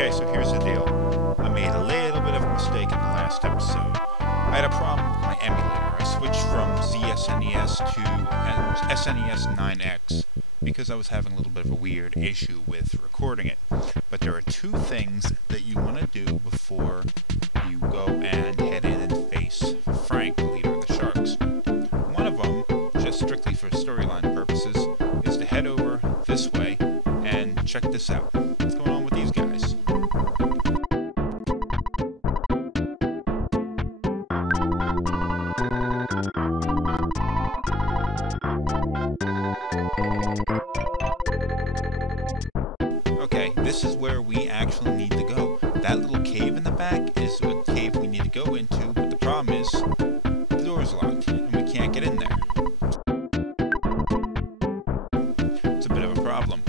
Okay, so here's the deal. I made a little bit of a mistake in the last episode. I had a problem with my emulator. I switched from ZSNES to SNES 9X because I was having a little bit of a weird issue with recording it. But there are two things that you want to do before you go and head in and face Frank, the leader of the Sharks. One of them, just strictly for storyline purposes, is to head over this way and check this out. What's going on with these guys? Okay, this is where we actually need to go. That little cave in the back is a cave we need to go into, but the problem is the door's locked and we can't get in there. It's a bit of a problem.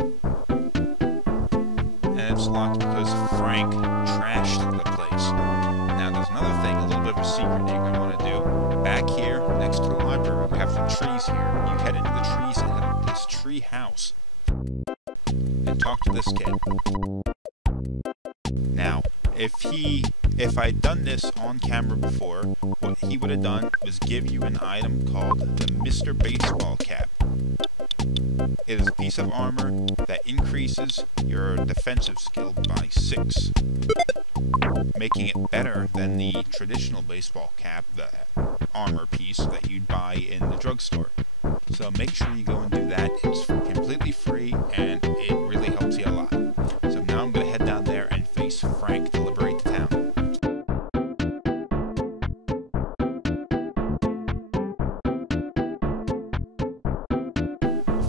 And it's locked because Frank trashed the place. Now there's another thing, a little bit of a secret you're going to want to do. Back here, next to the library, we have some trees here. You head into the trees and head into this tree house. And talk to this kid. Now, if I'd done this on camera before, what he would have done was give you an item called the Mr. Baseball Cap. It is a piece of armor that increases your defensive skill by 6, making it better than the traditional baseball cap, the armor piece that you'd buy in the drugstore. So make sure you go and do that. It's completely free and it really helps you a lot. So now I'm going to head down there and face Frank to liberate the town.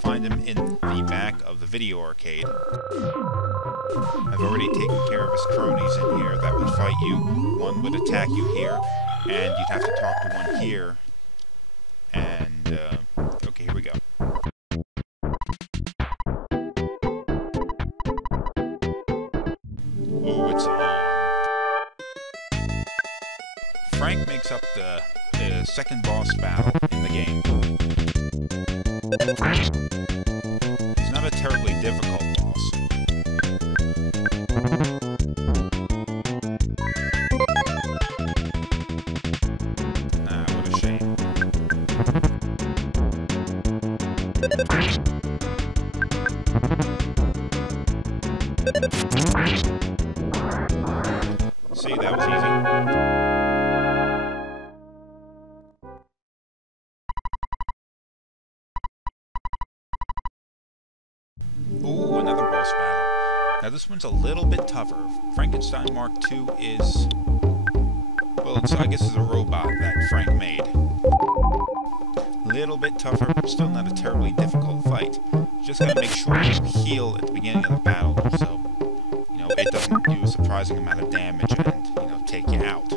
Find him in the back of the video arcade. I've already taken care of his cronies in here that would fight you. One would attack you here, and you'd have to talk to one here. And, okay, here we go. Oh, it's on. Frank makes up the second boss battle in the game. He's not a terribly difficult boss. Ah, what a shame. See, that was easy. Ooh, another boss battle. Now this one's a little bit tougher. Frankenstein Mark II is... well, I guess it's a robot that Frank made. Little bit tougher, but still not a terribly difficult fight. Just gotta make sure you heal at the beginning of the battle, so, you know, it doesn't do a surprising amount of damage and, you know, take you out.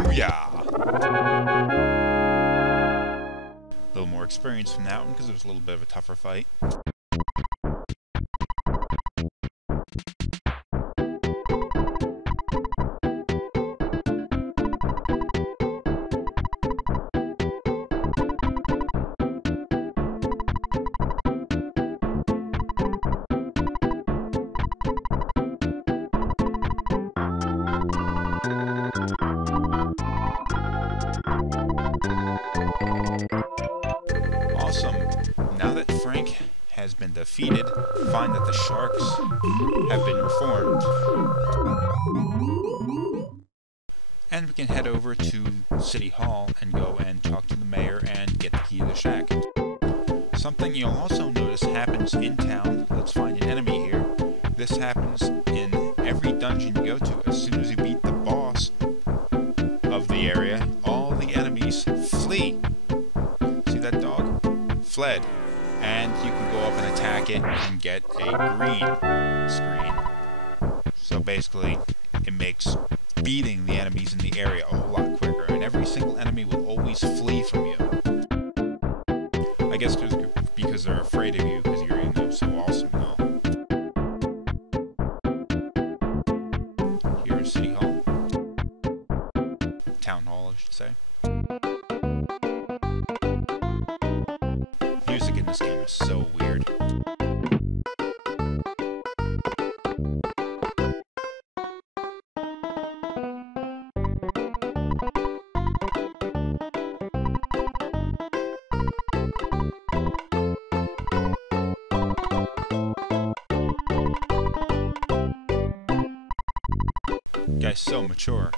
Booyah! A little more experience from that one because it was a little bit of a tougher fight. Awesome. Now that Frank has been defeated, find that the Sharks have been reformed. And we can head over to City Hall and go and talk to the mayor and get the key to the shack. Something you'll also notice happens in town. Let's find an enemy here. This happens in every dungeon you go to. As soon as you beat the boss of the area, all the enemies flee. See that dog? Fled. And you can go up and attack it and get a green screen. So basically, it makes beating the enemies in the area a whole lot quicker, and every single enemy will always flee from you. I guess because they're afraid of you because you're, you know, so awesome. game is so weird. Guy's so mature.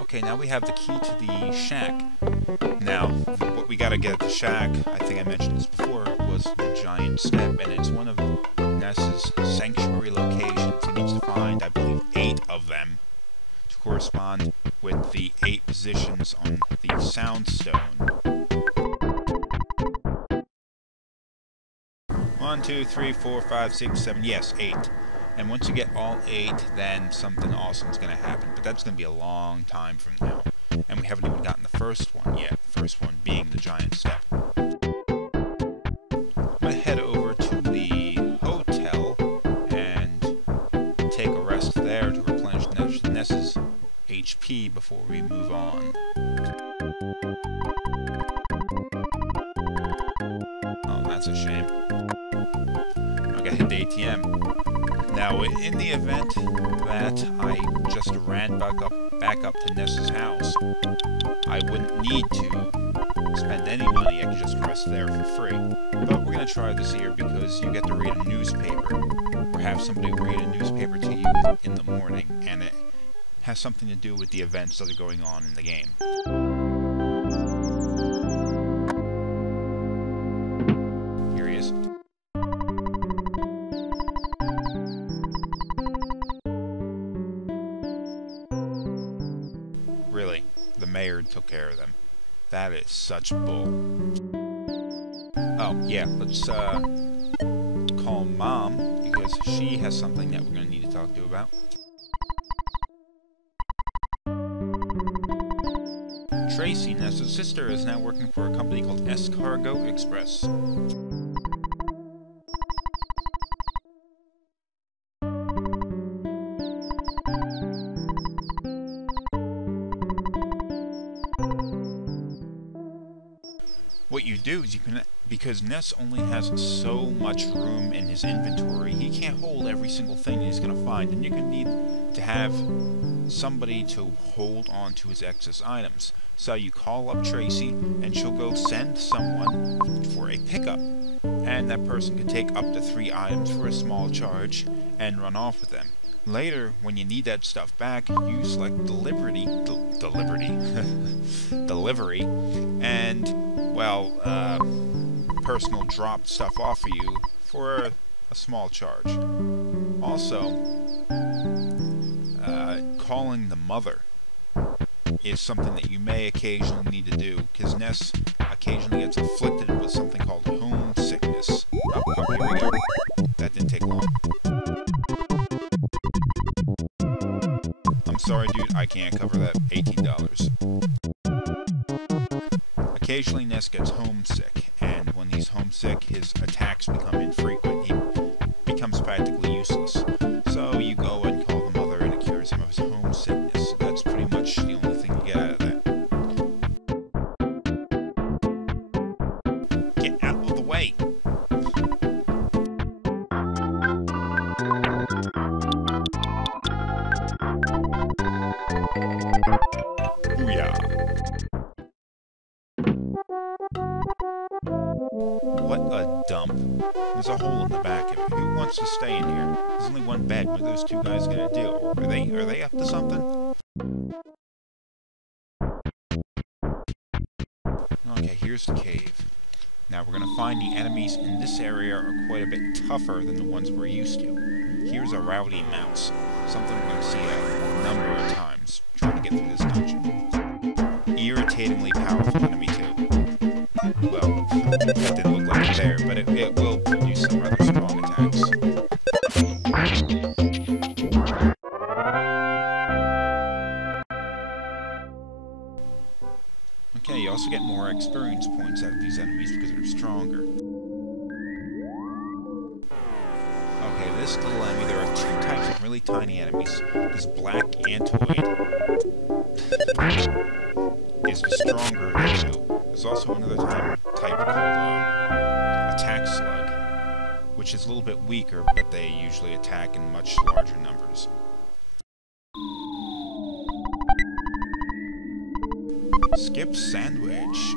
Okay, now we have the key to the shack. Now, what we gotta get at the shack, I think I mentioned this before, was the giant step, and it's one of Ness's sanctuary locations. He needs to find, I believe, 8 of them to correspond with the 8 positions on the sound stone. 1, 2, 3, 4, 5, 6, 7, yes, 8. And once you get all 8, then something awesome is going to happen. But that's going to be a long time from now. And we haven't even gotten the first one yet. The first one being the giant step. I'm going to head over to the hotel and take a rest there to replenish Ness's HP before we move on. Oh, that's a shame. I gotta hit the ATM. Now, in the event that I just ran back up to Ness's house, I wouldn't need to spend any money. I could just rest there for free. But we're gonna try this here because you get to read a newspaper, or have somebody read a newspaper to you in the morning, and it has something to do with the events that are going on in the game. Here he is. Really, the mayor took care of them. That is such bull. Oh, yeah, let's call Mom, because she has something that we're going to need to talk to about. Tracy, Ness's sister, is now working for a company called Cargo Express. What you do is you can, because Ness only has so much room in his inventory, he can't hold every single thing he's going to find, and you're going to need to have somebody to hold on to his excess items. So you call up Tracy, and she'll go send someone for a pickup, and that person can take up to 3 items for a small charge and run off with them. Later, when you need that stuff back, you select delivery, and, well, person will drop stuff off for you for a small charge. Also, calling the mother is something that you may occasionally need to do, because Ness occasionally gets afflicted with something called homesickness. Oh, here we go. That didn't take long. I'm sorry, dude, I can't cover that. $18. Occasionally, Ness gets homesick, and when he's homesick, his attacks become infrequent. He becomes practically useless. So you go and call the mother, and it cures him of his homesickness. So that's pretty much the only thing you get out of that. Get out of the way! What a dump. There's a hole in the back of it. Who wants to stay in here? There's only one bed. What are those 2 guys gonna do? Are they up to something? Okay, here's the cave. Now we're gonna find the enemies in this area are quite a bit tougher than the ones we're used to. Here's a rowdy mouse. Something we're gonna see a number of times trying to get through this dungeon. Irritatingly powerful enemy too. Well, it didn't look like it there, but it will produce some rather strong attacks. Okay, you also get more experience points out of these enemies because they're stronger. this little enemy, there are two types of really tiny enemies. This black antoid is the stronger of the two. There's also another type called attack slug, which is a little bit weaker, but they usually attack in much larger numbers. Skip sandwich.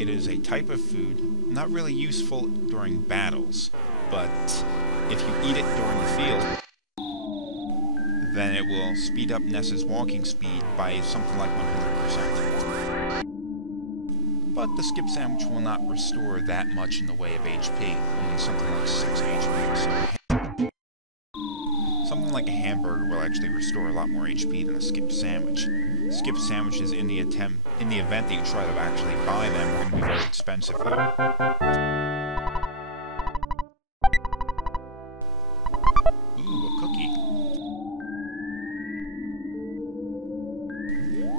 It is a type of food not really useful during battles, but if you eat it during the field, then it will speed up Ness's walking speed by something like 100%. But the skip sandwich will not restore that much in the way of HP, only something like 6 HP or so. Something like a hamburger will actually restore a lot more HP than a skip sandwich. Skip sandwiches, in the event that you try to actually buy them, are going to be very expensive though. Ooh, a cookie.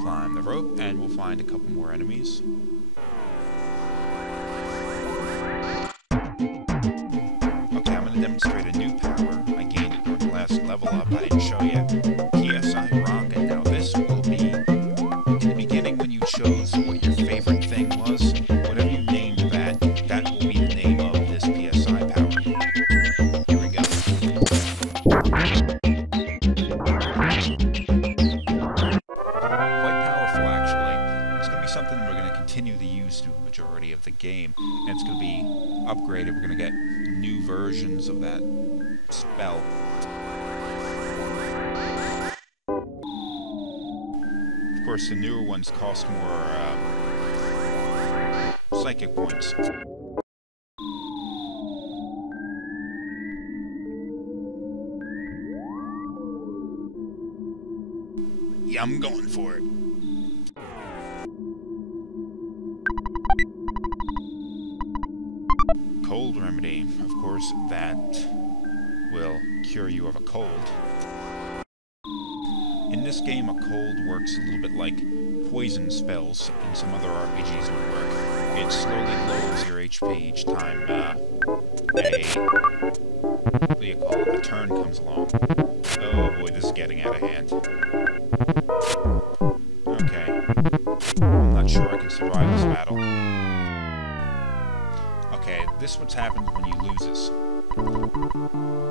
Climb the rope and we'll find a couple more enemies. Okay, I'm going to demonstrate a new power. I gained it during the last level up. I didn't show you. PSI Rock, and now this will be in the beginning when you chose what your favorite thing was. Whatever you named that, that will be the name of this PSI power. Here we go. Quite powerful, actually. It's going to be something we're going to continue to use through the majority of the game, and it's going to be upgraded. We're going to get new versions of that spell. Of course, the newer ones cost more psychic points. Yeah, I'm going for it. Cold remedy. Of course, that will cure you of a cold. In this game, a cold works a little bit like poison spells in some other RPGs would work. It slowly lowers your HP each time what do you call it? A turn comes along. Oh boy, this is getting out of hand. Okay. I'm not sure I can survive this battle. Okay, this is what's happened when you lose this.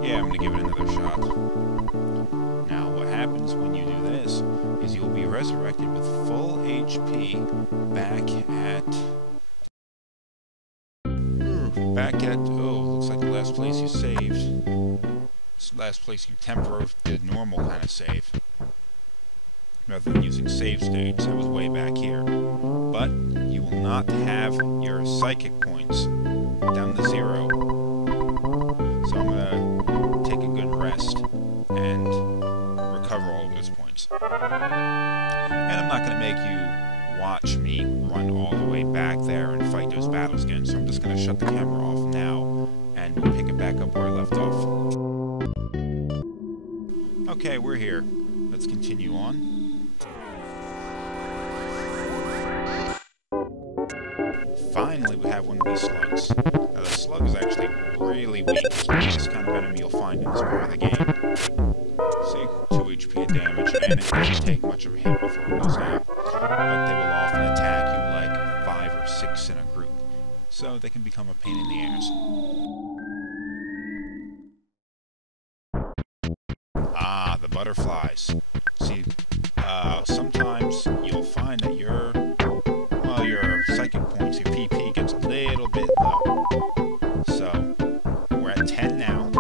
Yeah, I'm gonna give it another shot. Now, what happens when you do this is you'll be resurrected with full HP back at, oh, looks like the last place you saved. This last place you temporarily did normal kind of save. Rather than using save states, that was way back here. But you will not have your psychic points down to 0. So I'm gonna take a good rest and recover all of those points. And I'm not going to make you watch me run all the way back there and fight those battles again, so I'm just going to shut the camera off now and we'll pick it back up where I left off. Okay, we're here. Let's continue on. Finally, we have one of these slugs. Now, the slug is actually really weak. It's this kind of enemy you'll find in this part of the game. See, 2 HP of damage, and it doesn't take much of a hit before it goes down. But they will often attack you like 5 or 6 in a group, so they can become a pain in the ass. Ah, the butterflies. See, sometimes you'll find that your psychic points, your PP, gets a little bit low. So, we're at 10 now.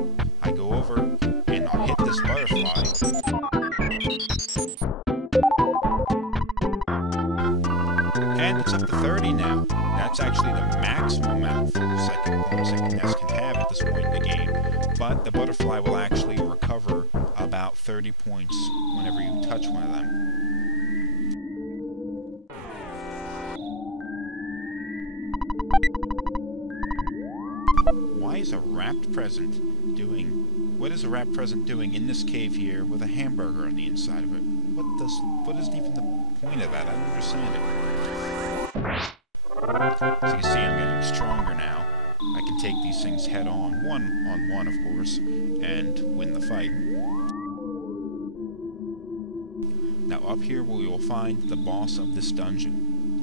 I go over and I'll hit this butterfly. And it's up to 30 now. That's actually the maximum amount of psychic points that Ness can have at this point in the game. But the butterfly will actually recover about 30 points whenever you touch one of them. Why is a wrapped present doing... What is a wrapped present doing in this cave here with a hamburger on the inside of it? What is even the point of that? I don't understand it. So you can see I'm getting stronger now. I can take these things head on one, of course, and win the fight. Now up here we will find the boss of this dungeon.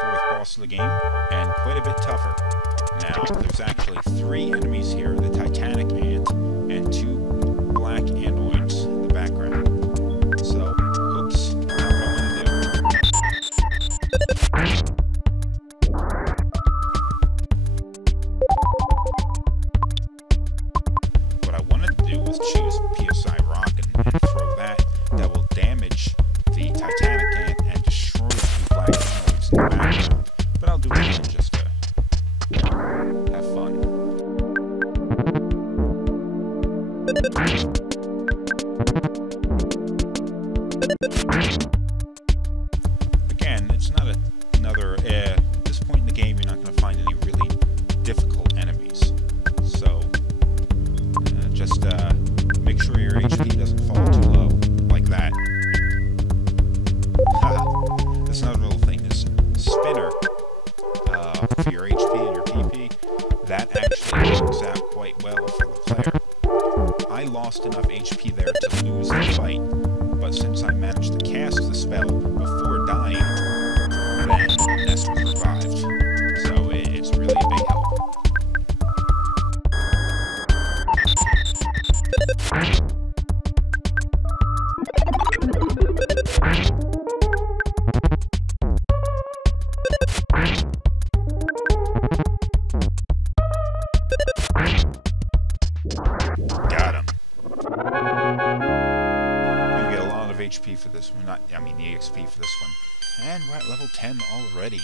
Fourth boss of the game, and quite a bit tougher. Now, there's actually 3 enemies here, the Titanic Ant, and 2 black antoids in the background. So, oops, not what I want to do. What I wanted to do was choose PSI Rock and throw that. That will damage the Titanic Ant and destroy the 2 black antoids in the background. But I'll do it again just to have fun. Again, it's not another... at this point in the game, you're not going to find any really difficult enemies. So, just make sure your HP doesn't fall too low, like that. That's another little thing. This spinner, for your HP and your PP, that actually works out quite well for the player. I lost enough HP there to lose the fight, but since I managed to cast the spell before dying, then Nest revived. So it's really a big help. HP for this one, the EXP for this one. And we're at level 10 already.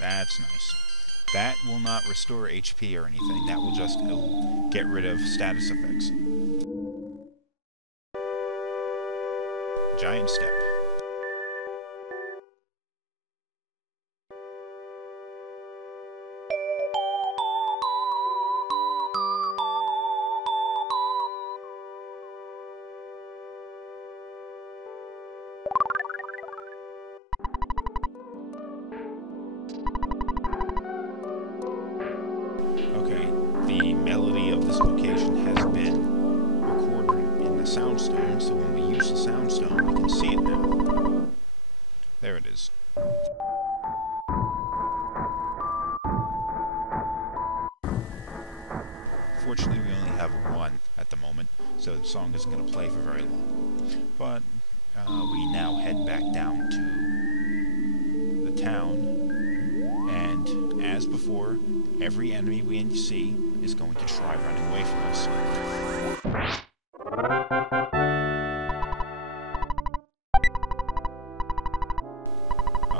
That's nice. That will not restore HP or anything, that will just get rid of status effects. Giant step. The melody of this location has been recorded in the soundstone, so when we use the soundstone, we can see it now. There it is. Fortunately, we only have 1 at the moment, so the song isn't going to play for very long. But we now head back down to the town, and as before, every enemy we see is going to try running away from us.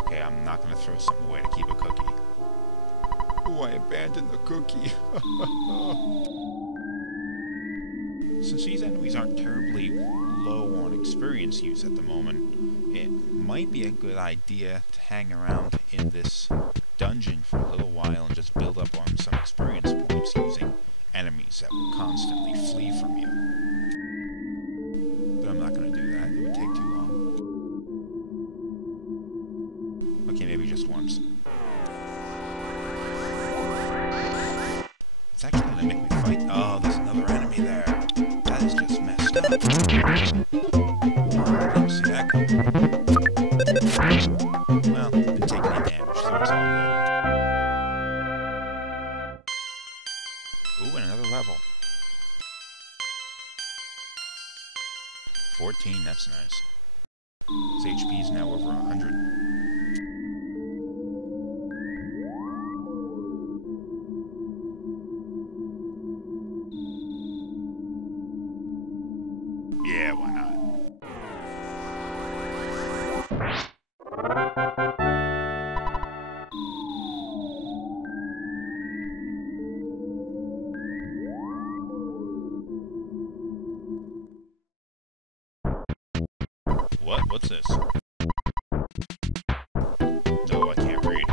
Okay, I'm not going to throw something away to keep a cookie. Oh, I abandoned the cookie. Since these enemies aren't terribly low on experience use at the moment, it might be a good idea to hang around in this dungeon for a little while and just build up on some experience points using enemies that will constantly flee from you. But I'm not going to do that, it would take too long. Okay, maybe just once. It's actually going to make me fight. Oh, there's another enemy there. That is just messed up. I didn't see that coming. Well, didn't take any damage, so it's all good. Ooh, and another level. 14, that's nice. His HP is now over 100. Yeah, why not? What? What's this? No, I can't read.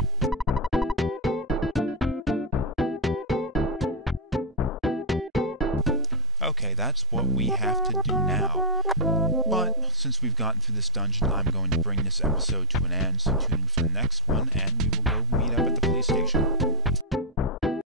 Okay, that's what we have to do now. But since we've gotten through this dungeon, I'm going to bring this episode to an end, so tune in for the next one, and we will go meet up at the police station.